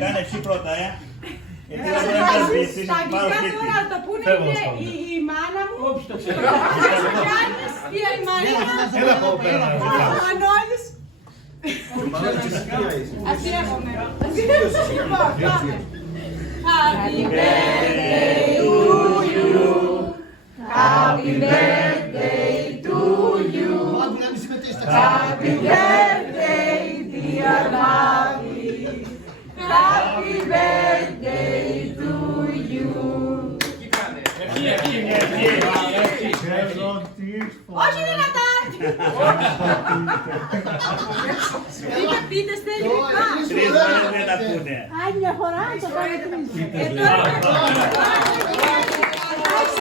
Κάνε εσύ πρώτα, γιατί δεν μπορεί να πεις, εσύ Στα πάρω αγγλικά σπίτι. τώρα το πούνε είναι η μάνα μου, Όχι, το ξέρω. η Μαρία, Έλα από πέρα. ο Μανώλης. Αυτή έχουμε. Λοιπόν, πάμε. Happy birthday to you. Happy birthday to you. Happy birthday dear Bobby. Happy birthday to you. Όχι δυνατά! Πείτε στέλνει. Τρεις φορές δεν τα πούνε. Άλλη μια φορά το κάνω.